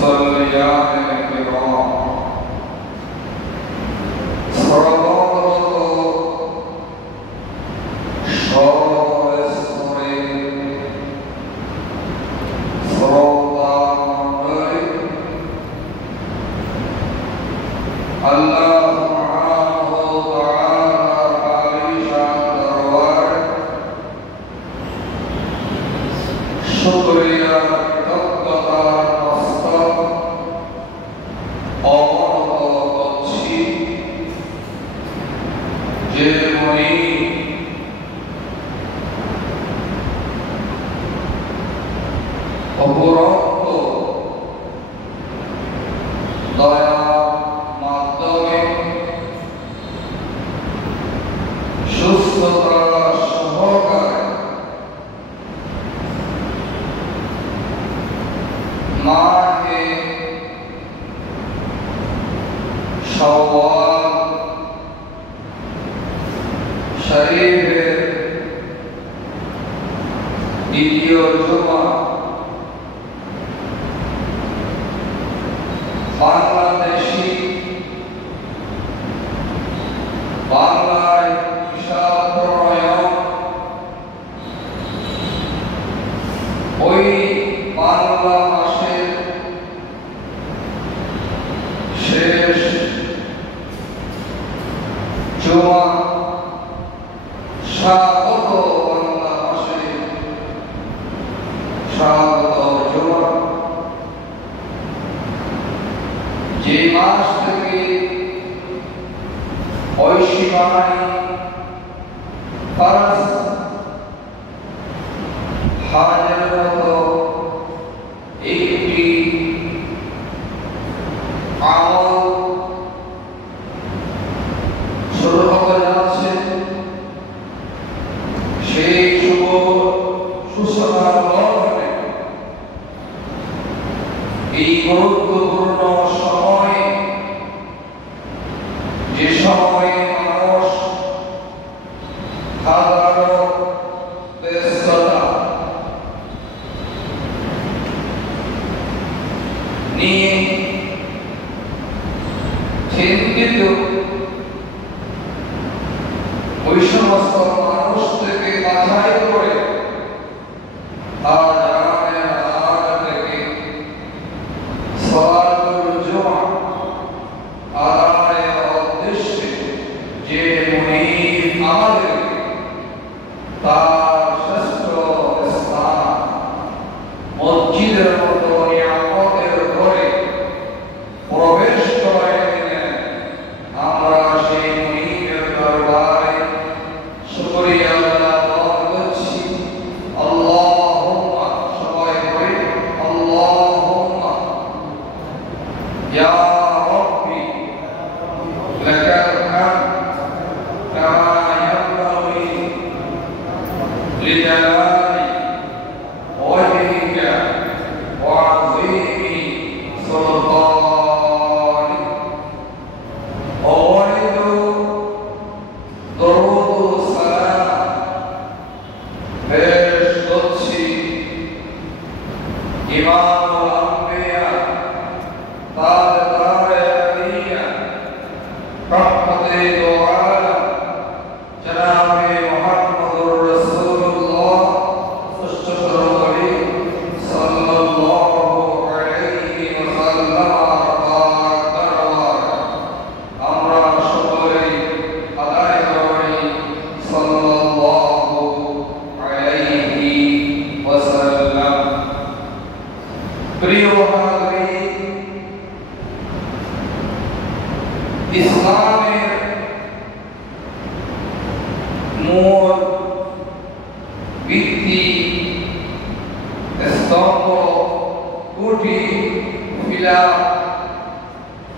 মুসল্লিয়ান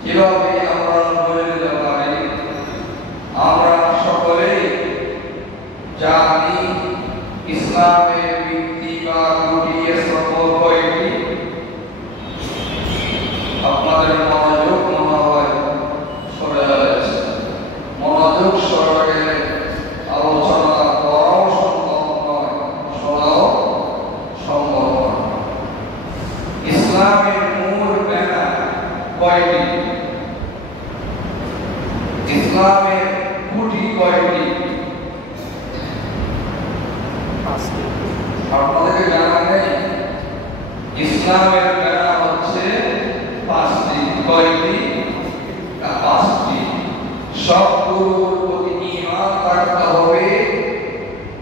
কিরাম ইসলামের মূল কয়টি? ইসলামের খুঁটি কয়টি? আপনাদেরকে জানা নেই? ইসলামের বেড়া হচ্ছে 5টি। কয়টি? 5টি। সব গুরুর প্রতি ঈমান রাখতে হবে।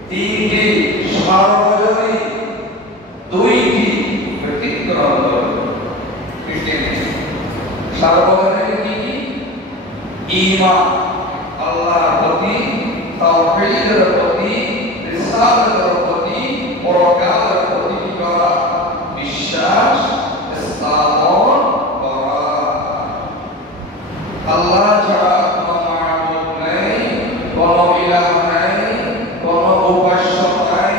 3টি সার্বজনীন, 2টি ব্যতিক্রম। সার্বজনীন কি? ঈমান আল্লাহর প্রতি, তাওহীদের প্রতি, রিসালাতের প্রতি, পরকালের প্রতি করা বিশ্বাস স্থাপন করা। আল্লাহ ছাড়া কোনো মাবুদ নেই, কোনো ইলাহ নেই, কোনো উপাস্য নাই,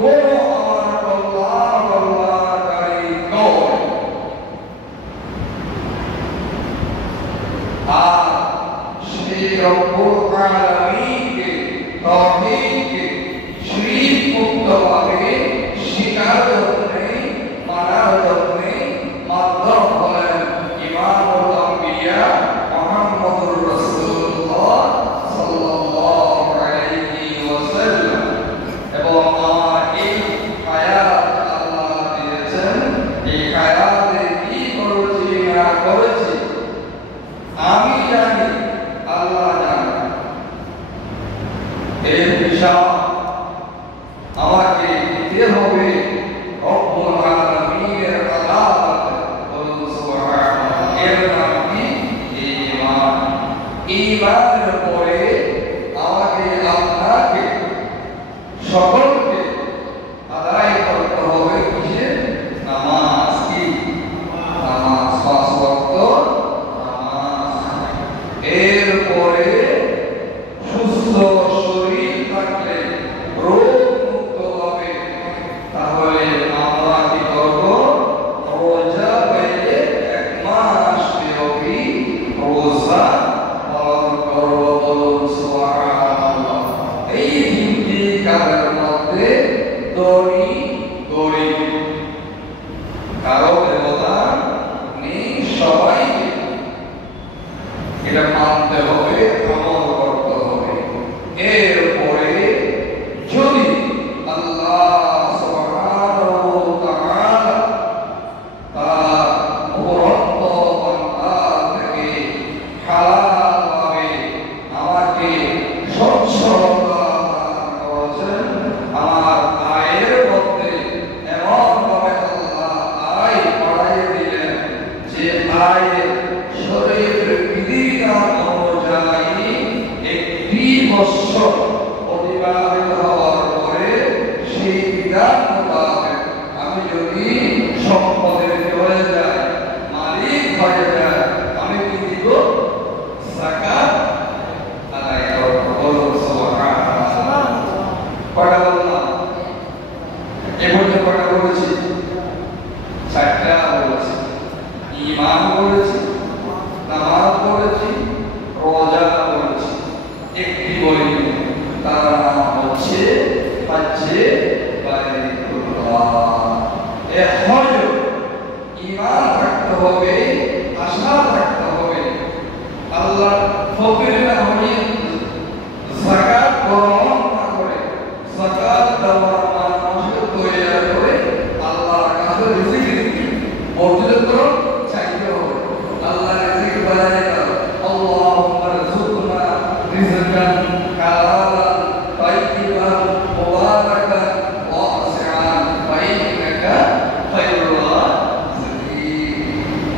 কোনো আমার কল্যাণকারী কেউ নেই। আর সেই রব্বুল আলামিনকে, তাওহীদকে শিরক মুক্তভাবে শিকার করতে, মানার জন্যে মাধ্যম হলেন ইমামুল আম্বিয়া মুহাম্মদুর রাসূলুল্লাহ সাল্লাল্লাহু আলাইহি ওয়াসাল্লাম। এবং আমার এই হায়াত আল্লাহ দিয়েছেন, এই হায়াতে কি করেছি না করেছি আমি জানি, আল্লাহ জানে। এই হিসাব আমাকে দিতে হবে রব্বুল আলামিনের আদালতে। বলুন সুবহানাল্লাহ। এর নাম কি? ঈমান। ঈমানের পরে আমাকে আপনাকে সকলকে আদায় করতে হবে কিসে? নামাজ। কি? নামাজ, 5 ওয়াক্ত নামাজ। এরপরে সুস্থ শরীর থাকলে, রোগ মুক্ত হবে, তাহলে আমরা কি করব? রোজা পেলে 1 মাস ব্যাপী রোজা পালন করব। বলুন সুবহানাল্লাহ। এই 3টি কাজের মধ্যে ধনী গরিব কারো ব্যবধান নেই, সবাইকে এটা মানতে হবে, আমল করতে হবে। এরপরে যদি আল্লাহ সুবহানাহু ওয়া তাআলা তার অপরন্ত বান্দা থেকে হালালভাবে আমাকে সচ্ছলতা দান করেছেন, আমার আয়ের মধ্যে এমনভাবে আল্লাহ আয় বাড়াইয়ে দিলেন যে আয়ের শরীরের বিধিবিধান অনুযায়ী 1 বছর অতিবাহিত হওয়ার পরে সেই বিধান মোতাবেক আমি যদি সম্পদের হয়ে যায়, মালিক হয়ে যায়, আমি কি দিব? যাকাত আদায় করব। বলুন সুবহানাল্লাহ। কয়টা বললাম? এই পর্যন্ত কয়টা বলেছি? 4টা বলেছি। ঈমান বলেছি, নামাজ পড়েছি, রোজা পড়েছি, 1টি বলিনি, তার নাম হচ্ছে হজ্জে বাইতুল্লাহ। এ হজ ঈমান থাকতে হবে, আশা থাকতে হবে। আল্লাহ ফকির না হয়ে যাকাত গ্রহণ না করে, যাকাত দেওয়ার মানুষকে তৈরি করে আল্লাহর কাছে রিজিক বর্ধিত চাইতে হবে। আল্লাহ রিজিক বাড়ায় দাও। আল্লাহুম্মা রযুকনা রিজকান হালালান তাইয়িবান মুবারাকান ওয়াসিআন ফাইন্নাকা খায়রুল রাযিকিন।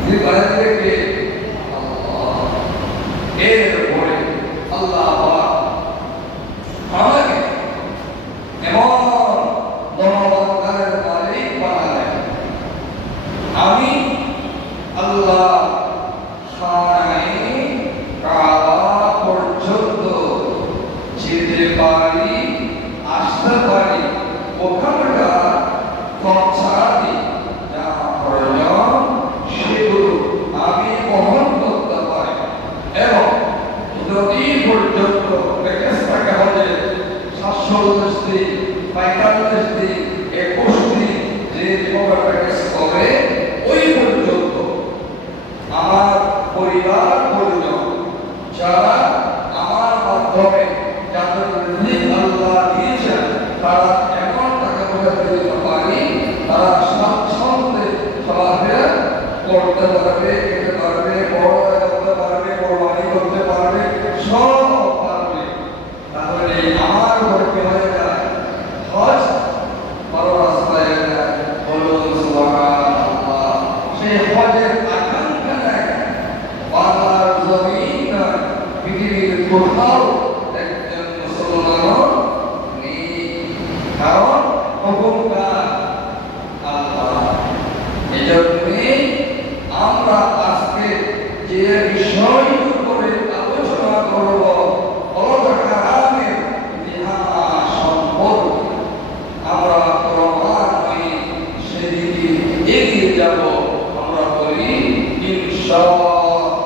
যে বাড়াতে কে? আল্লাহ। এরপরে আল্লাহ আমাকে এমন ধনবানের মালিক বানালেন, আমি আল্লাহ খানায়ে কাবা পর্যন্ত যেতে পারি, আসতে পারি। ওখানকার খরচাদি যা প্রয়োজন সেগুলো আমি বহন করতে পারি। এবং যতদিন পর্যন্ত প্যাকেজ থাকা হবে 750 দিন, 45 দিন, 21 দিন, যে প্যাকেজ হবে ওই পর্যন্ত পারবে, খেতে পারবে, বড় করতে পারবে, কোরবানি করতে পারবে, সব পারবে। তাহলে আমার উপর কি হয়ে যায়? হজ বড় রাস্তায় যায়। বলুন সুবহানাল্লাহ। সেই হজের আকাঙ্ক্ষা নেই বাংলার জমিন নয়, পৃথিবীর কোথাও একজন মুসলমানও নেই। কারণ হুকুমকার আল্লাহ। এজন্যে আমরা আজকে যে বিষয়ের উপরে আলোচনা করব, হারামের ইতিহাস সম্পর্কে আমরা ক্রমান্বয়ে সেদিকে এগিয়ে যাব। আমরা বলি ইনশাআল্লাহু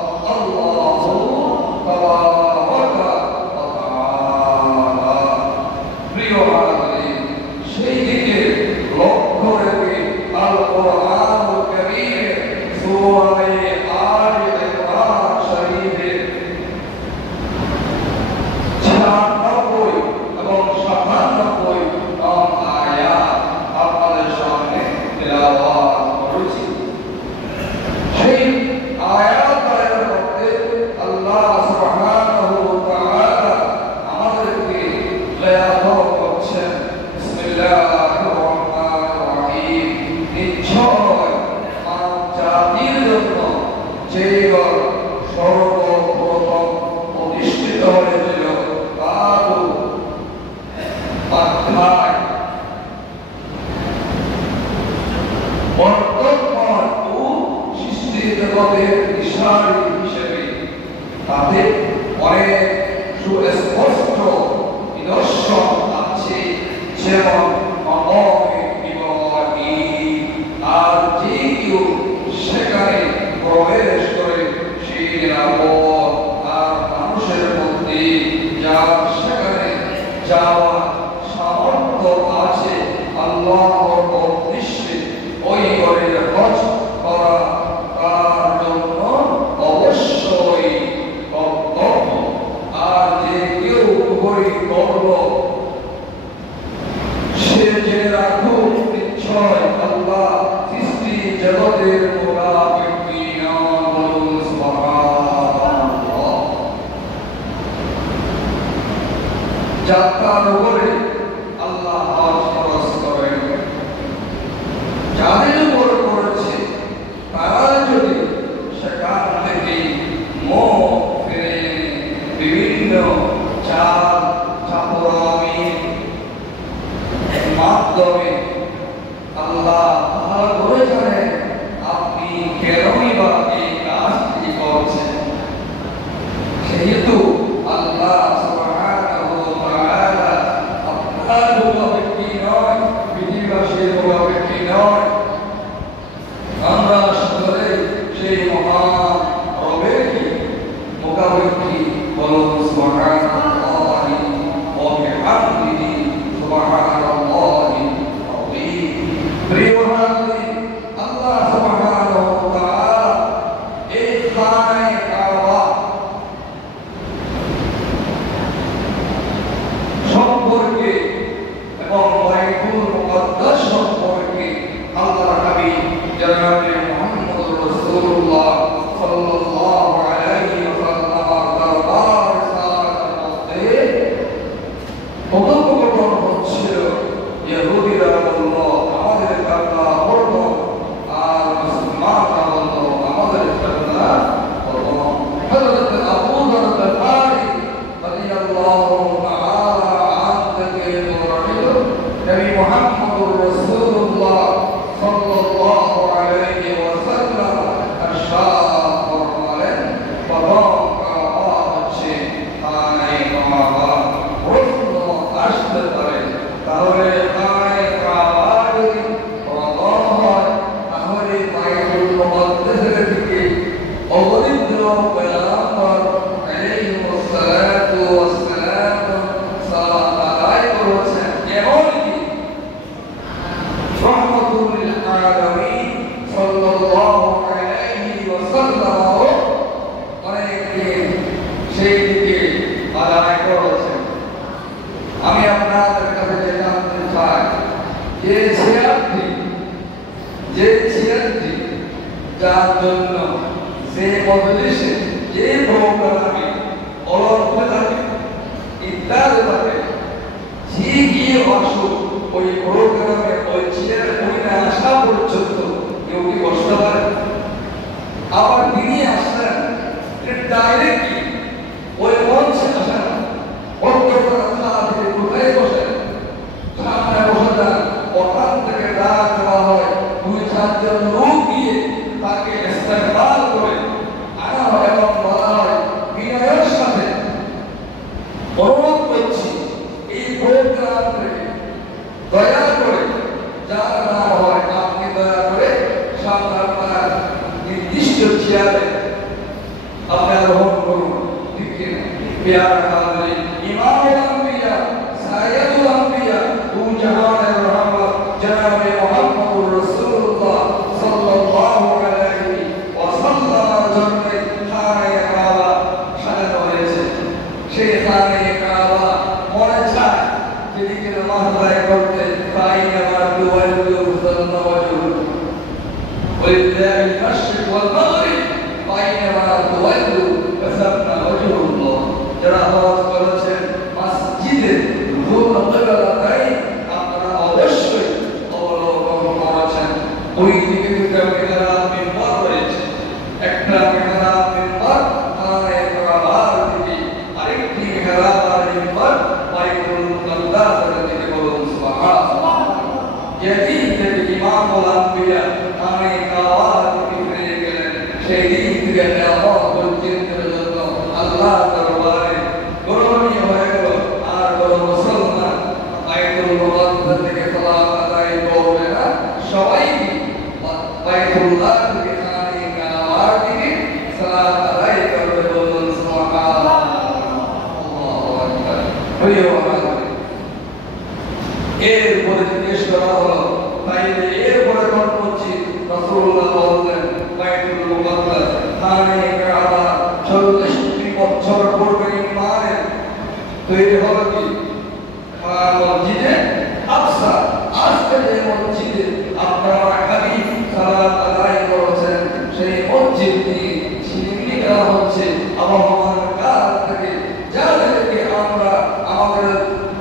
তাবারাকা ওয়া তাআলা। প্রিয় হাজিরিন, সেই দিকে লক্ষ্য রেখে আল কোরআনুল কারীমের সূরা আলে ইমরান শরীফের 96 এবং 97 নং আয়াত আপনাদের সামনে তেলাওয়াত করেছি। সেই আয়াতের মধ্যে আল্লাহ সুবহানাহু ওয়া তাআলা আমাদেরকে বায়ান করছেন। বিসমিল্লাহির রহমানির রহিম। নিশ্চয় মানব জাতির জন্য যে সর্বপ্রথম প্রতিষ্ঠিত হয়েছিল তার অধ্যায় বর্তমান ও সৃষ্টি জগতের ইশারি হিসেবে তাতে অনেক সুস্পষ্ট নিদর্শন আছে। যেমন আর যে কেউ সেখানে প্রবেশ করে সে নিরাপদ। আর মানুষের মধ্যে যার সেখানে যাওয়ার সামর্থ্য আছে আল্লাহর উদ্দেশ্যে ওই ঘরের হজ করা তার জন্য অবশ্যই কর্তব্য। আর যে কেউ উপরি করল সে জেনে রাখুক নিশ্চয় আল্লাহ সৃষ্টি জগতের মুনাফিক নন। বলুন সুবহানাল্লাহ। যাত্রার উপরে আল্লাহ হজ ফরজ করেন। যাদের উপর করেছে তারা যদি সেখান থেকে মুখ ফিরে বিভিন্ন চাল চাপরামির মাধ্যমে আল্লাহ ভালো করে জানেন আপনি কেনই বা এই কাজটি করছেন। সেহেতু আল্লাহ সুবহানাহু ওয়া তাআলা আপনার মুখাপেক্ষী নয়, পৃথিবীবাসীর মুখাপেক্ষী নয়। আমরা সকলে সেই মহান রবের মুখাপেক্ষী। বলুন সুবহানাল্লাহি ওয়া বিহামদিহি সুবহানাল্লাহি আযীম। প্রিয় হাজিরিন, আল্লাহ সুবহানাহু ওয়া তাআলা এই খানে কাবা সম্পর্কে এবং বাইতুল মুকাদ্দাস সম্পর্কে আল্লাহর হাবিব জনাবে মুহাম্মদ রাসূলুল্লাহ সাল্লাল্লাহু আলাইহি ওয়াসাল্লাম দরবার সালাতের মধ্যে কথোপকথন হচ্ছিল। ইহুদিরা বলল আমাদের কাবলা বড়, আর মুসলমানরা বলল আমাদের কাবলা বড়। হযরত আবু যর গফারি রাদিয়াল্লাহু তাআলা আনহু থেকে বর্ণিত নবী মুহাম্মদ রাসূলুল্লাহ সাল্লাল্লাহু আলাইহি ওয়াসাল্লাম ইরশাদ ফরমালেন, প্রথম কাবা হচ্ছে খানায়ে কাবা। প্রশ্ন আসতে পারে তাহলে খানায়ে কাবা যদি প্রথম হয় তাহলে বাইতুল মুকাদ্দাসের দিকে অবতীর্ণ পয়গম্বর আলাইহিস সালাতু ওয়াস সালাম সালাত আদায় করেছেন। এমনকি রাহমাতুল লিল আলামিন সাল্লাল্লাহু আলাইহি ওয়াসাল্লাম অনেকদিন সেই দিকে আদায় করেছেন। আমি আপনাদের কাছে জানতে চাই যে ছিয়াত্তর যার জন্য যে মজলিসে যে প্রোগ্রামে অলঙ্ঘ থাকে ইত্যাদি থাকে যে গিয়ে আসুক ওই প্রোগ্রামে ওই চেয়ার ওইটা আসা পর্যন্ত কেউ কি বসতে পারে? আবার তিনি আসলেন ডাইরেক্টলি ওই মঞ্চে আসেন কোথায় বসেন সামনে বসে যান ওখান থেকে ডাক দেওয়া হয় 2-4 লোক গিয়ে তাকে ইস্তেকবাল করে আনা হয় এবং বলা হয় বিনয়ের সাথে অনুরোধ করছি এই প্রোগ্রাম থেকে দয়া করে যার না হয় আপনি দয়া করে সামনে আপনার নির্দিষ্ট চেয়ারে আপনি আরোহণ করুন। ঠিক কিনা? প্যারা হাজিরিন, ইমামুল আম্বিয়া সাইয়্যিদুল আম্বিয়া দু জাহানের রহমত জনাবে মুহাম্মদুর রাসূলুল্লাহ সাল্লাল্লাহু আলাইহি ওয়াসাল্লামের জন্য খানে কাবা সাজানো হয়েছে। সেই খানে কাবা মনে চায় যেদিকে নামাজ আদায় করতে তাই আমার দুয়ারগুলো মুসলমান ওয়াজুল ওয়ালিল্লাহিল মাশরিক ওয়াল মাগরিব বাইনামা তুওয়াল্লু ফাসাম্মা ওয়াজহুল্লাহ। যারা হজ করেছেন মসজিদে ভূল কিবলাতাই আপনারা অবশ্যই অবলোকন করেছেন। ওই দিকে দুটো মিহরাব মিম্বার রয়েছে, একটা মিহরাব মিম্বার খানে কাবার দিকে, আরেকটি মিহরাব আর মিম্বার বাইতুল মুকাদ্দাসের দিকে। বলুন সুবহানাল্লাহ। যেদিন থেকে ইমামুল আম্বিয়া খানে কাবার দিকে ফিরে গেলেন সেই দিন থেকে কিয়ামত পর্যন্ত আল্লাহ দরবারে গৌরবনীয় হয়ে গেল। আর বড় মুসলমান বাইতুল মুকাদ্দাস থেকে সালাত আদায় করবে না, সবাই বাইতুল্লাহ থেকে খানে কাবার দিকে সালাত আদায় করবে। বলুন সুবহানাল্লাহ। আল্লাহু আকবার। প্রিয় ভাই, এরপরে জিজ্ঞেস করা হলো তাইলে এরপরে কোন মসজিদ? রাসূলুল্লাহ বললেন বাইতুল মুকাদ্দাস খানে কাবা 40 বছর পূর্বে নির্মাণের তৈরি হলো কি মসজিদে আকসা। আজকে যে মসজিদে আপনারা খালি সালাত আদায় করেছেন সেই মসজিদটি ছিনিয়ে নেওয়া হচ্ছে আবহাওয়ার কাল থেকে। যাদেরকে আমরা আমাদের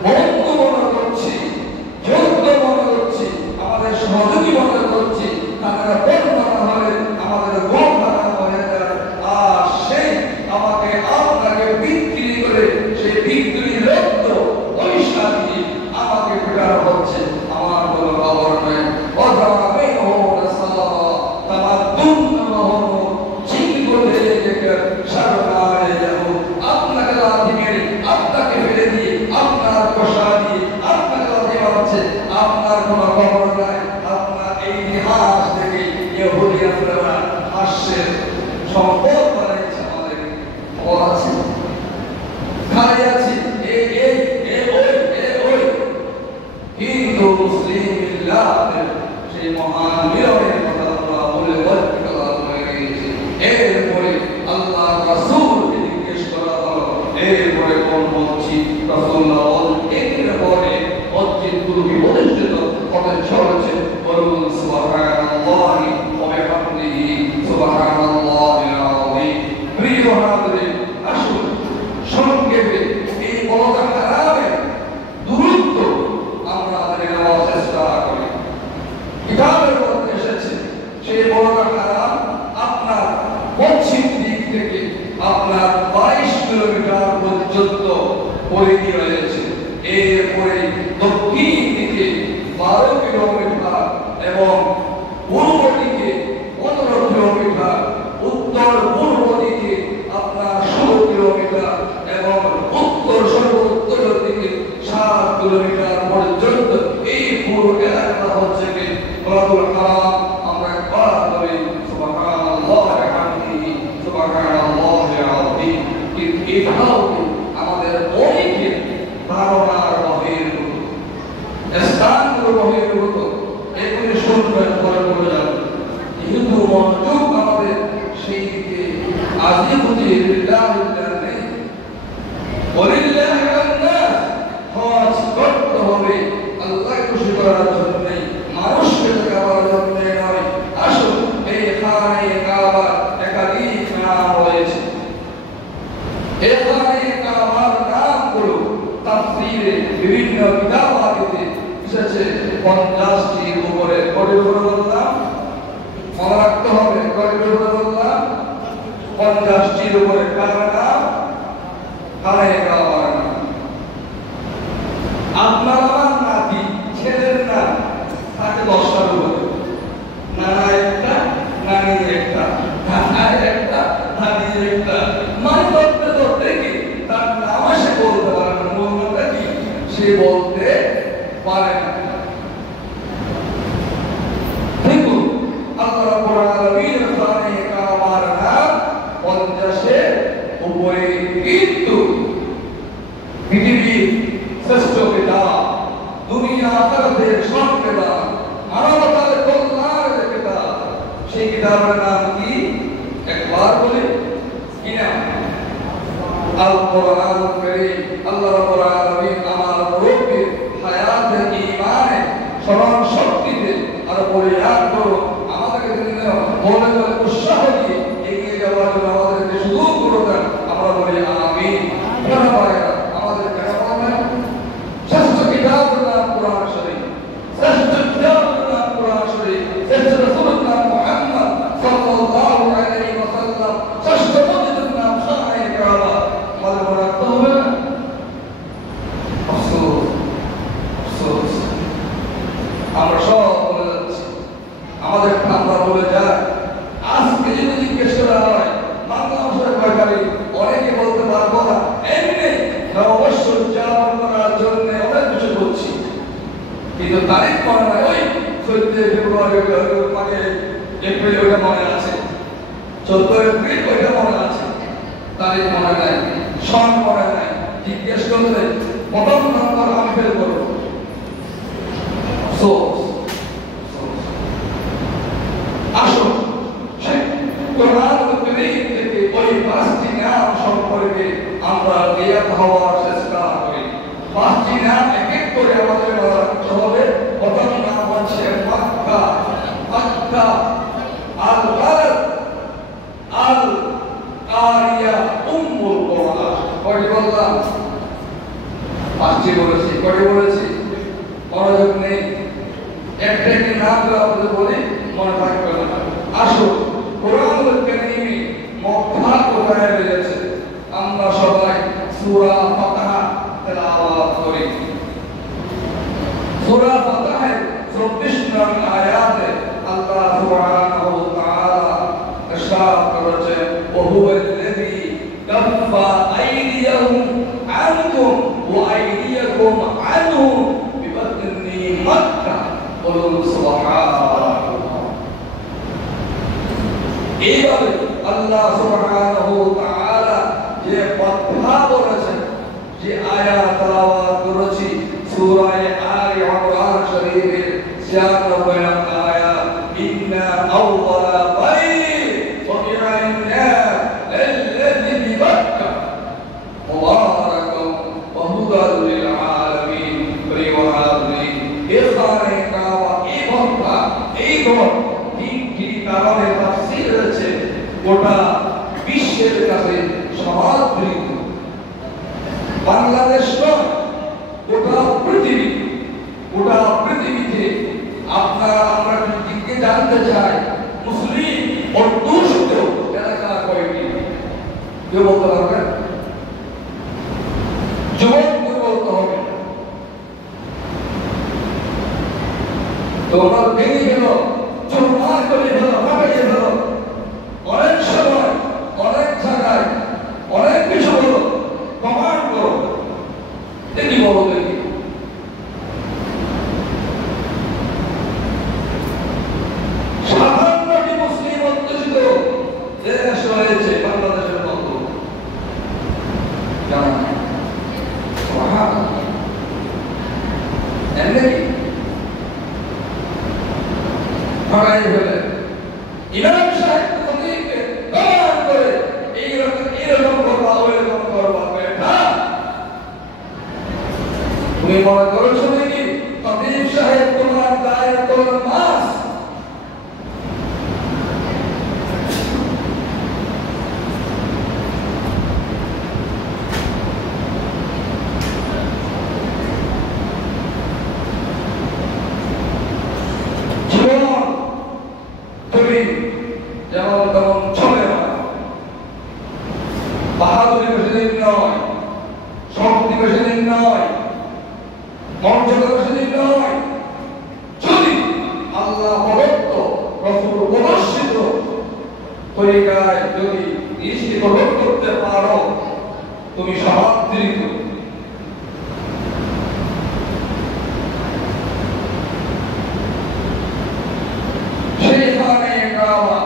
বন্ধু মনে করছি, যোগ্য মনে করছি, আমাদের সহযোগী মনে করছি, তারা বন্ধনা হলে আমাদের বন্ধনা হয়ে যায়। আর সেই আমাকে আপনাকে বিক্রি করে সেই বিক্রি রক্ত পয়সা দিয়ে আমাকে ফেরানো হচ্ছে। আমার কোনো খবর নেই। অজাবে হোক সালা তামার দুন্য হোক চিঙ্গ ঢেলে দেখে সরকারে যাব আপনাকে লাথি মেরে আপনাকে ফেলে দিয়ে আপনার পোষা দিয়ে আপনাকে লাথি মারছে। আপনার কোনো খবর নাই। আপনার এই ইতিহাস থেকে ইহুদি আসলেরা হাস্যের সম্পদ বানাইছে আমাদের। খবর আছে, খালি আছি হিন্দু মুসলিম মিল্লাতের সেই মহান মিলনের কথা আমরা বলে হয়ে গিয়েছি। এরপরে আল্লাহ রাসূলকে জিজ্ঞেস করা হলো এরপরে কোন মসজিদ? রাসূলুল্লাহ বলেন এরপরে মসজিদগুলো প্রতিষ্ঠিত হতে চলেছে। বলুন সুবহানাল্লাহি ওয়া বিহামদিহি সুবহানাল্লাহিল আযীম। প্রিয় হাজিরিন, আসুন সংক্ষেপে এই বলদ হারামের দূরত্ব আমরা নেওয়ার চেষ্টা করি। কিতাবের মধ্যে এসেছে সেই বলদ হারাম আপনার পশ্চিম দিক থেকে আপনার 22 কিলোমিটার পর্যন্ত পরিধি রয়েছে। এরপরে দক্ষিণ দিকে 12 কিলোমিটার এবং পূর্ব দিকে 15 কিলোমিটার, উত্তর পূর্ব দিকে আপনার 16 কিলোমিটার এবং উত্তর সর্বোত্তর দিকে 7 কিলোমিটার পর্যন্ত এই পুরো এলাকা হচ্ছে কি বলদুল হারাম। আমরা একবার বলি সুবহানাল্লাহ ওয়া বিহামদিহি সুবহানাল্লাহিল আযীম। এটাও আমাদের অনেকে ধারণার বহির্ভূত, স্থানগুলো বহির্ভূত। এগুলি শুনবেন পরে বলে যাবেন। যেহেতু মনোযোগ আমাদের সেই দিকে আজিবুতি লিল্লাহিল্লাহ নেই। ওয়ালিল্লাহি আন-নাস, হজ করতে হবে আল্লাহকে খুশি করার জন্য, মানুষকে দেখাবার জন্য নয়। আসুন এই খানে কাবা একাধিক তাফসীরে বিভিন্ন কিতাবাতে এসেছে 50টির উপরে। কয়টির উপরে বললাম? মনে রাখতে হবে। কয়টির উপরে বললাম? 50টির উপরে। কার নাম? খানে কাবার নাম। আপনার আমার নাতি ছেলের নাম থাকে 10টার উপরে। নানা একটা, নানি একটা, নানা একটা, নানি একটা। মানে ধরতে ধরতে কি তার নাম সে বলতে পারে না। মূল নামটা কি সে বলতে পারে না। কিন্তু আল্লাহ রাব্বুল আলামিন খানে কাবার নাম 50-এর উপরে। কিন্তু পৃথিবীর শ্রেষ্ঠ কিতাব, দুনিয়া আখিরাতের সব কিতাব, মানবতার কল্যাণের কিতাব, সেই কিতাবের নাম কি? একবার বলি কি নাম? আল কোরআনুল কারীম। আল্লাহ রাব্বুল আলামিন আমার মুরব্বির হায়াতে ঈমানে স্মরণ শক্তিতে আর পরিহার করো আমাদেরকে তিনি বলে বলে উৎসাহ দিয়ে এগিয়ে যাওয়ার জন্য আমাদেরকে সুযোগ করে দেন। আমরা বলি আমিন। আমাদের কেন বলেন? শ্রেষ্ঠ কিতাবের নাম কোরআন শরীফ, শ্রেষ্ঠ কিতাবের নাম কোরআন শরীফ, শ্রেষ্ঠ রাসূলের নাম মুহাম্মদ সাল্লাল্লাহু আলাইহি ওয়াসাল্লাম, শ্রেষ্ঠ মসজিদের নাম শাহে কাবা। আমাদের মনে রাখতে হবে না? আফসোস, আফসোস, আমরা সব বলে যাচ্ছি। আমাদের আমরা বলে যাই। আজকে যদি জিজ্ঞেস করা হয় বাংলা ভাষায় কয়টারি, অনেকে বলতে পারবো না। এমনি অবশ্য উদযাপন করার জন্য অনেক কিছু বলছি, কিন্তু তারিখ মনে নাই। ওই 14 ফেব্রুয়ারি মানে এপ্রিল ওইটা মনে আছে, 14 এপ্রিল ওইটা মনে আছে, তারিখ মনে নাই, সন মনে নাই। জিজ্ঞেস করলে প্রথম নম্বর আমি ফেল করবো। আসুন কোরআনুল কারীম থেকে ওই 5টি নাম সম্পর্কে আমরা জ্ঞাত হওয়ার চেষ্টা করি। 5টি নাম এক এক করে আমাদের মনে রাখতে হবে। প্রথম নাম হচ্ছে মক্কা। মক্কা, আল বালদ, আল কারিয়া, উম্মুল কোরআন। কয়টি বললাম? 5টি বলেছি। কয়টি বলেছি? মনোযোগ নেই। একটা একটি নাম আপনাদের বলি, মনে থাকবে না। আসুন কোরআনুল কারীমে মক্কা কোথায় রয়েছে? আমরা সবাই সূরা ফাতিহা তেলাওয়াত করি। সূরা ফাতিহার 24 নং আয়াতে আল্লাহ সুবহানাহু ওয়া তাআলা ইরশাদ করেছেন, ওয়া হুয়াল্লাযী কাফফা আইদিয়াহুম আনকুম ওয়া আইদিয়াকুম আনহুম বিবাদনি মক্কা। বলুন সুবহানাল্লাহ। এইভাবে আল্লাহ সুবহানাহু ওয়া তাআলা যে কথা বলেছেন, যে আয়াত তেলাওয়াত করেছি সূরা আলে ইমরান শরীফের 96 নম্বর আয়াত, ইন্না আউওয়ালা বাইত ওয়াবি'আনা আল্লাযী বিবাক্কা মুবারাকান ওয়া হুদাল লিল আলামিন। প্রিয়হাজরিন, এখানে কাবা, এই মক্কা, এই ঘর, তিনটি কারণে তাফসীর রয়েছে গোটা বিশ্বের কাছে সমাদৃত। বাংলাদেশ নয়, গোটা পৃথিবী, গোটা পৃথিবীতে আপনারা আমরা যদি জানতে চাই মুসলিম অধ্যুষিত এলাকা কয়টি? কেউ বলতে পারবেন? যুবকদের বলতে হবে। তোমরা ভেঙে গেল, চুরমার করে গেল, ফাটাইয়ে গেল। অনেক সময় অনেক জায়গায় অনেক কিছু বলো, কমান্ড করো, দেখি বলো দেখি। সাধারণটি মুসলিম অধ্যুষিত দেশ রয়েছে বাংলাদেশের মতো। জায়গায় যদি দৃষ্টি গ্রহণ করতে পারো তুমি সমাদৃত। সেইখানে কাবা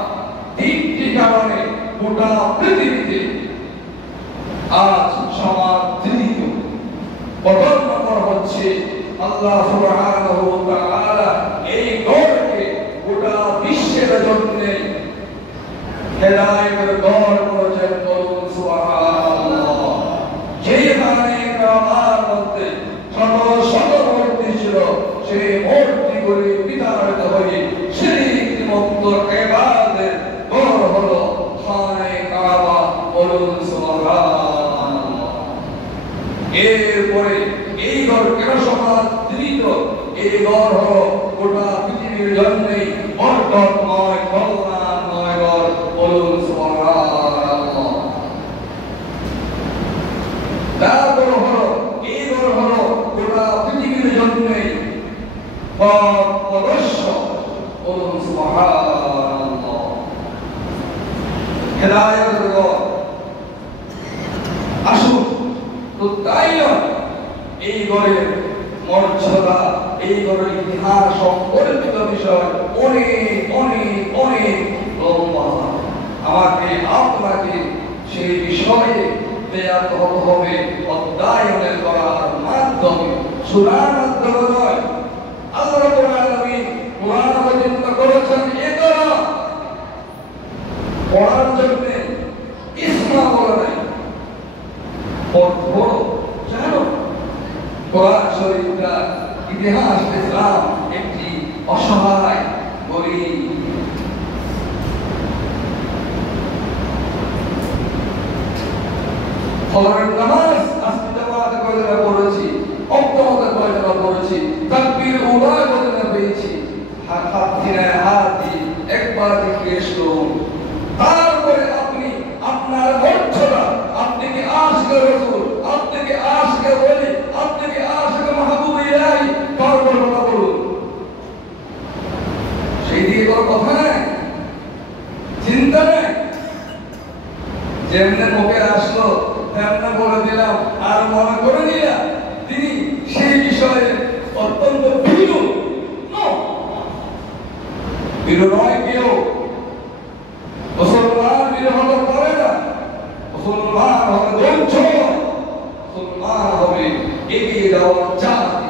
3টি কারণে গোটা পৃথিবীতে আজ সমাদৃত। প্রথম নম্বর হচ্ছে আল্লাহ সুবহানাহু ওয়া তাআলা এই ঘরকে গোটা বিশ্বের জন্য হেদায়েতের ঘর করেছেন। বলুন সুবহানাল্লাহ। যেখানে কাবার মধ্যে শত মূর্তি ছিল সেই মূর্তিগুলি বিতাড়িত হয়ে শিরক মুক্ত ইবাদতের ঘর হলো খানে কাবা। বলুন সুবহানাল্লাহ। এরপরে এই ঘর কেন সমাদৃত? এই ঘর হলো গোটা পৃথিবীর জন্যই বরকতময় কল্যাণময় ঘর। বলুন সুবহানাল্লাহ। তারপর হলো এই ঘর হলো গোটা পৃথিবীর জন্যই পথপ্রদর্শ। বলুন সুবহানাল্লাহ। হেদায়েতের ঘর। আসুন তো তাই এই ঘরের মর্যাদা, এই ঘরের ইতিহাস সম্পর্কিত বিষয় অনেক অনেক অনেক লম্বা। আমাকে আপনাকে সেই বিষয়ে বেয়াত হতে হবে অধ্যয়ন করার মাধ্যমে, শোনার মাধ্যমে নয়। আল্লাহ রাব্বুল আলামিন কোরআন অবতীর্ণ করেছেন ইকরা, পড়ার জন্য, ইসমা বলে নাই। পড়ো জানো কোরআন শরীফটা ইতিহাস ইসলাম একটি অসহায় গরিব ফজরের নামাজ আজকে জামাতে কয়টা পড়েছি, অক্তমতে কয়টা পড়েছি, তাকবীর উলা কয়টা পেয়েছি, হাত দিয়ে একবার জিজ্ঞেস করুন। তারপরে আপনি আপনার মর্যাদা, আপনি কি আশিক রাসূল, আপনি কি আশিক ওলি, আপনি কি আশিক মাহবুব ইলাহি, তারপর কথা বলুন। সেই দিকে কোনো কথা নেই, চিন্তা নেই। যেমনে মুখে আসলো তেমনে বলে দিলাম, আর মনে করে নিলাম তিনি সেই বিষয়ে অত্যন্ত ভীরু নয়। কেউ মুসলমান বীর হতে পারে না। মুসলমান হবে ধৈর্য, মুসলমান হবে এগিয়ে যাওয়ার জাতি।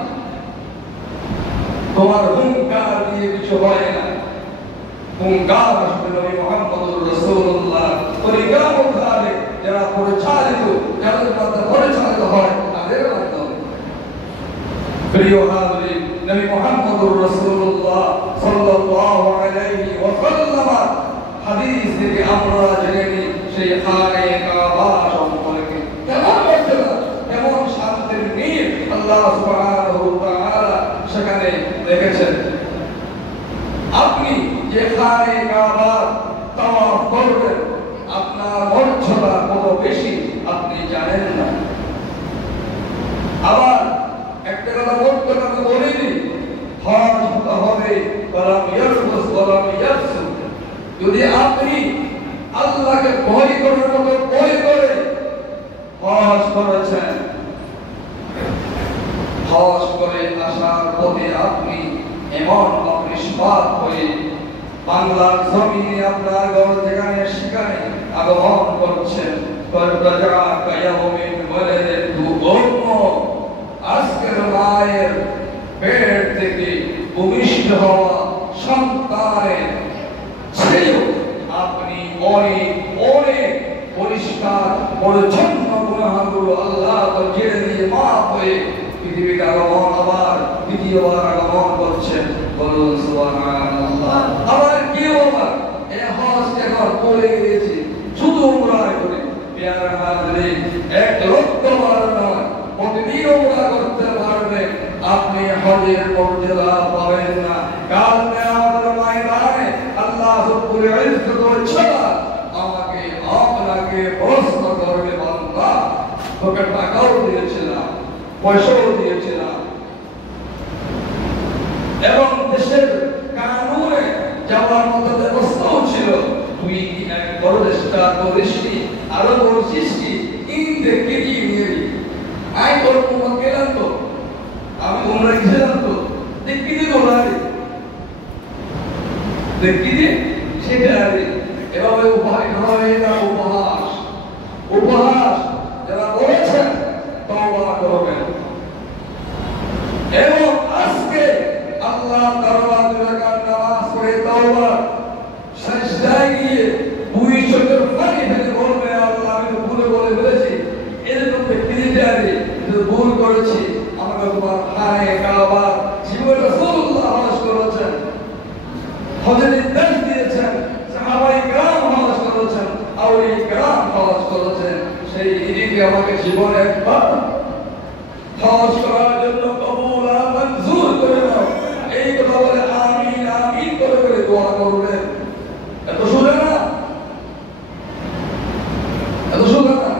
তোমার হুঙ্কার দিয়ে কিছু হয় না। হুঙ্কার আসলে নবী মুহাম্মদুর রাসূলুল্লাহ পরিকামত আলে যারা পরিচালিত, যাদের মাধ্যমে পরিচালিত হয় তাদের মাধ্যমে। প্রিয় হাজিরিন, নবী মুহাম্মদুর রাসূলুল্লাহ সাল্লাল্লাহু আলাইহি ওয়াসাল্লাম হাদিস থেকে আমরা জেনে নিই সেই খানে কাবা সম্পর্কে কেমন মর্যাদা, কেমন শান্তির নীড় আল্লাহ সুবহানাহু ওয়া তাআলা সেখানে রেখেছেন। আপনি যে খানে কাবা তাওয়াফ করবেন, আপনার মর্যাদা কত বেশি আপনি জানেন না। আবার একটা কথা বলতে আমি বলিনি, হজ হতে হবে ওয়ালাম ইয়ারফুস ওয়ালাম ইয়াফসুক। যদি আপনি আল্লাহকে ভয় করার মতো ভয় করে হজ করেছেন, হজ করে আসার পথে আপনি এমন অপরিষ্কার হয়ে বাংলার জমিনে আপনার ঘর যেখানে সেখানে আগমন করছেন, আজকের মায়ের পেট থেকে ভূমিষ্ঠ হওয়া সন্তানের ছেলেও আপনি অনেক অনেক পরিষ্কার পরিচ্ছন্ন গুনাহগুলো আল্লাহ জেনে দিয়ে মাফ হয়ে পৃথিবীতে আগমন, আবার দ্বিতীয়বার আগমন করছেন। বলুন সুবহানাল্লাহ। আবার কেউ আবার এই হজ এখন বলে গিয়েছে শুধু উমরা করে, প্রিয় হাজিরিন, এক লক্ষবার নয়, প্রতিদিন উমরা করতে পারবেন, আপনি হজের মর্যাদা পাবেন না। কাল কিয়ামতের ময়দানে আল্লাহ রাব্বুল ইজ্জত ওয়াল জালাল আমাকে আপনাকে প্রশ্ন করবে, বান্দা তোকে টাকাও দিয়েছিলাম, পয়সাও দিয়েছিলাম, এবং দেশের কানুনে যাওয়ার মতো ব্যবস্থাও ছিল, তুই এক বড় দেশে চেষ্টা করিস নি, আরো করছিস কি? ইনতে কি নিয়ে আই তোর মুখ গেলাম তো, আমি তোমরা গেলাম তো, দেখবি যে তোমরা দেখবি যে সেটা এভাবে উপায় হয় না। উপহাস যারা বলেছেন তওবা করবেন এবং আজকে আল্লাহ দরবারে রাকাত নামাজ পড়ে তওবা সাজদায় গিয়ে দুই চোখের পানি ফেলে বলবে আল্লাহ আমি তো ভুল বলে ফেলেছি, এরকম ব্যক্তিটারে ভুল করেছি, আমাকে তোমার খানে কাবা জীবন রাসূলুল্লাহ হজ করেছেন, হজের নির্দেশ দিয়েছেন, সাহাবায়ে কেরাম হজ করেছেন, আউলিয়া কেরাম হজ করেছেন, সেই ঈদকে আমাকে জীবনে একবার হজ করার জন্য কবুল আর মঞ্জুর করে দাও। এই কথা বলে আমিন আমিন করে করে দোয়া করবেন। এত সোজা না, এত সোজা না।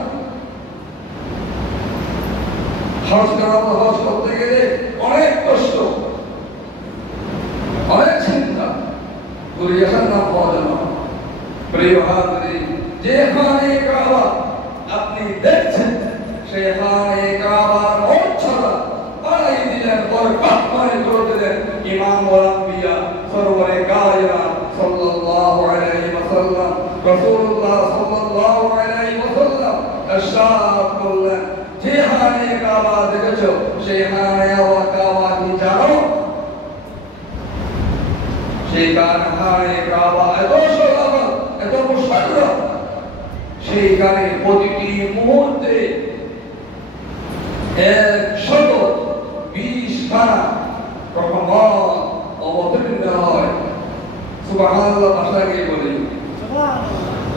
হজ করতে গেলে অনেক কষ্ট, অনেক চিন্তা করে এখন না পাওয়া যাবে। প্রিয় হাজরিন, যে খানে কাবা আপনি দেখছেন সেই খানে কাবার মর্যাদা বাড়াই দিলেন, বরকত করে দিলেন ইমাম ওয়াল আম্বিয়া সরওয়ারে কায়নাত সাল্লাল্লাহু আলাইহি ওয়াসাল্লাম, রাসূলুল্লাহ সাল্লাল্লাহু আলাইহি ওয়াসাল্লাম ইরশাদ করলেন, যে খানে কাবা দেখেছো সেই খানে কাবা কি জানো? সেই খানে কাবা এত সরল, এত মুশাররফ, সেইখানে প্রতিটি মুহূর্তে 120 খানা রহমত অবতীর্ণ হয়। সুবহানাল্লাহ ভাষা গিয়ে বলি,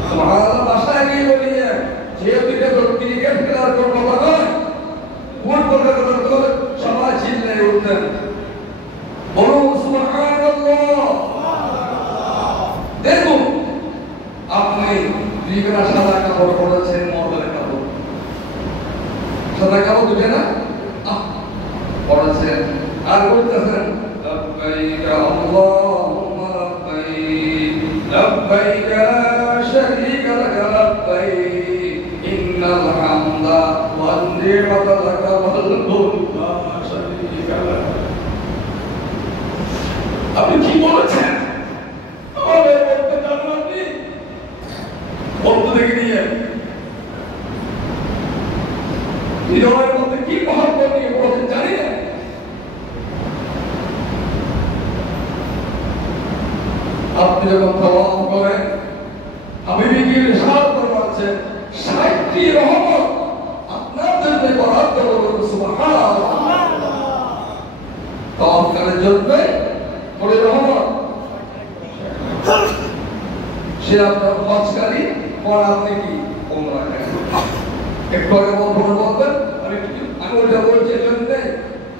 সুবহানাল্লাহ ভাষা গিয়ে বলি, যেহেতু এটা ক্রিকেট খেলার কোনো কথা নয়, ফুটবল খেলার কথা, সবাই চিল্লে উঠতেন, বলুন সুবহানাল্লাহ। দেখুন আপনি দুইখানা সাদা কাপড় পরেছেন, মর্দানের কাপড়, সাদা কাপড় দুটো না পরেছেন, আর বলতেছেন লব্বাইক আল্লাহুম্মা লব্বাইক, লব্বাইক লা শারীকা লাক লব্বাইক, ইন্নাল হামদা ওয়ান নি'মাতা লাক ওয়াল মুলক লা শারীকা লাক। আপনি কি বলেছেন? বলতে জানেন আপনি? বলতে দেখে নিয়ে হৃদয়ের মধ্যে কি মহব্বত নিয়ে বলতে জানি না। আপনি যখন তাওয়াফ করেন, হাবিবি কি ইরশাদ ফরমাচ্ছেন, 60টি রহমত আপনার জন্য বরাদ্দ করবেন। সুবহানাল্লাহ। তাওয়াফকারীর জন্য বড় রহমত, সে আপনার হজকারী, পর আপনি কি ওমরা করেন। একটু আগে বলবেন, আমি ওটা বলছি জন্য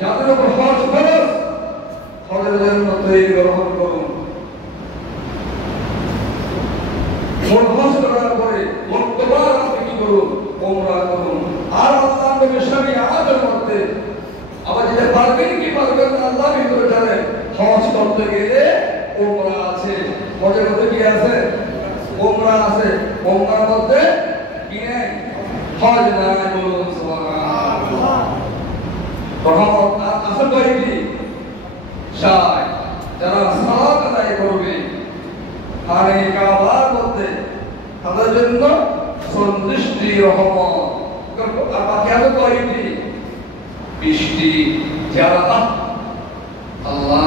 যাদের উপর হজ ফরজ, হজের জন্য তৈরি গ্রহণ করুন। হজ করার পরে বর্তমান আপনি কি করুন? ওমরা করুন। আর আল্লাহ নবী শরীয়ত আয়াতের মধ্যে আবার যেটা পারবেন কি পারবেন না আল্লাহ ভিতরে জানেন, হজ করতে গেলে ওমরা আছে, হজের মধ্যে কি আছে? ওমরা আছে। ওমরার মধ্যে কি নেই? হজ নাই। বলুন সুবহানাল্লাহ। রহমত আছে কয়টি? 60। যারা সালাত আদায় করবে খানে কাবার মধ্যে, তাদের জন্য 40টি রহমত। আর বাকি আছে কয়টি? 20টি। যারা আল্লাহ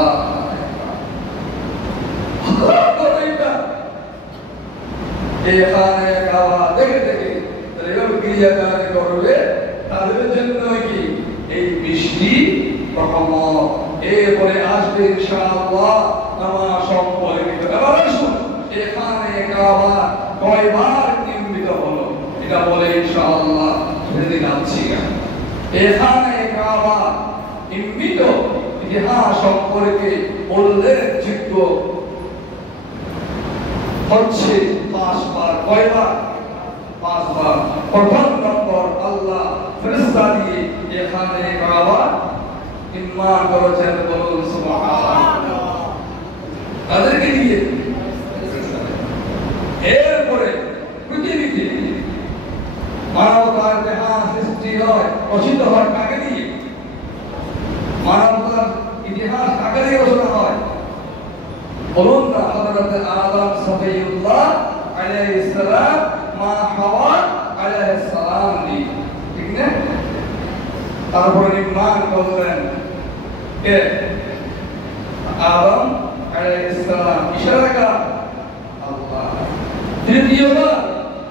এখানে কাবা দেখে দেখে ক্রিয়াকারী করবে, তাদের জন্য কি এই 20টি রহমত। এরপরে আসবে ইনশাআল্লাহ নামাজ সম্পর্কিত। এবার আসুন এখানে কাবা কয়বার নির্মিত হলো এটা বলে ইনশাআল্লাহ সেদিন যাচ্ছি। এখানে কাবা নির্মিত ইতিহাস সম্পর্কে উল্লেখযোগ্য হচ্ছে 5 বার। কয়বার? 5 বার। প্রথম নম্বর, আল্লাহ ফেরেশতা দিয়ে এখানে কাবা নির্মাণ করেছেন। বলুন সুবহানাল্লাহ। তাদেরকে দিয়ে এরপরে মানবতার ইতিহাস সৃষ্টি হয় রচিত হয় কাকে দিয়ে? মানবতার ইতিহাস কাকে দিয়ে রচনা হয়? বলুন না, হযরত আদম সফিউল্লাহ আলাইহিস সালাম মা হাওয়া আলাইহিস সালাম নি, ঠিক না? তারপরে নির্মাণ করলেন কে? আদম আলাইহিস সালাম। ইশারা কার? আল্লাহ। দ্বিতীয়বার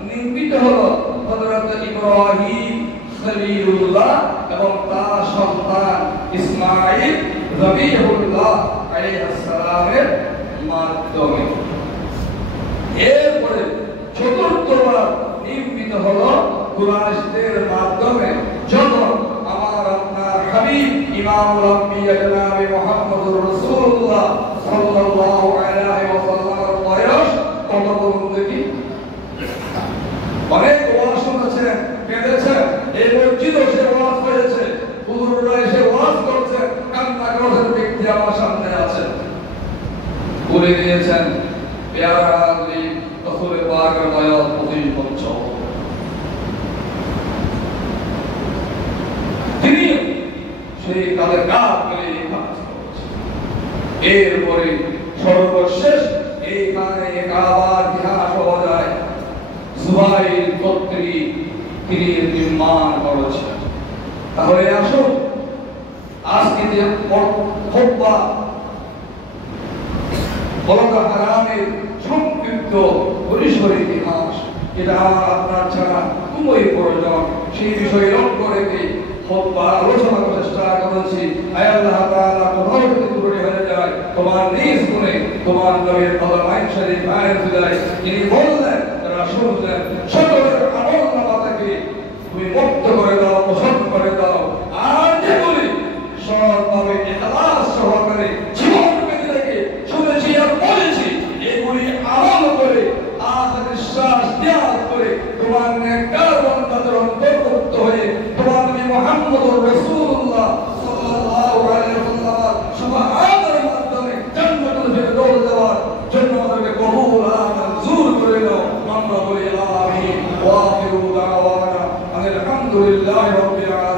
নির্মিত হলো হযরত ইব্রাহিম খলিলুল্লাহ এবং তার সন্তান ইসমাঈল যবিহুল্লাহ আলাইহিস সালামের মাধ্যমে। এরপরে চতুর্থবার নির্মিত হলো কুরাইশদের মাধ্যমে, যখন আমার আপনার হাবিব ইমামুল আম্বিয়া জনাব মুহাম্মদুর রাসূলুল্লাহ সাল্লাল্লাহু আলাইহি ওয়াসাল্লামের বয়স কত বলুন দেখি? অনেক ওয়াজ শুনেছেন, কেঁদেছেন, এই মসজিদে সে ওয়াজ করেছে, হুজুররা এসে ওয়াজ করছে, কান্না করেছেন, ব্যক্তি আমার সামনে আছেন, বলে দিয়েছেন পেয়ারা আলী রাসূল পাকের বয়স 25 বছর। তিনি সেই কালে কাজ করে কাজ করেছেন। এরপরে সর্বশেষ এইখানে কাবার ইতিহাস পাওয়া যায়, জুবাইর কর্তৃক তিনি নির্মাণ করেছেন। তাহলে আসুন আজকে যে খুতবা বলকা হারামের সংক্ষিপ্ত পরিসর ইতিহাস, এটা আমার আপনার ছাড়া খুবই প্রয়োজন, সেই বিষয়ে লক্ষ্য রেখে খুতবা আলোচনা করার চেষ্টা করেছি। আয় আল্লাহ তাআলা কোথাও যদি ত্রুটি হয়ে যায় তোমার নিজ গুণে তোমার নবীর কলমায়ে শরীফ আয়াত বিদায় তিনি বললেন, রাসূলুল্লাহ সকলের আমল নামা থেকে তুমি মুক্ত করে দাও, পছন্দ করে দাও। আর যেগুলি সৎভাবে ইখলাস সহকারে জীবনকে রেখে শুনেছি আর বলেছি, এগুলি আমল করে আখির শ্বাস ত্যাগ করে তোমার নেককার বান্দাদের অন্তর্ভুক্ত হয়ে তোমার নবী মুহাম্মদুর রাসূলুল্লাহ সাল্লাল্লাহু আলাইহি ওয়াসাল্লাম শাফাআতের মাধ্যমে জান্নাতুল ফিরদৌস দেওয়ার জন্য আমাদেরকে কবুল আর মঞ্জুর করে দাও। আমরা বলি আমিন। ওয়া আখিরু দাওয়ানা আলহামদুলিল্লাহি রাব্বিল আলামিন।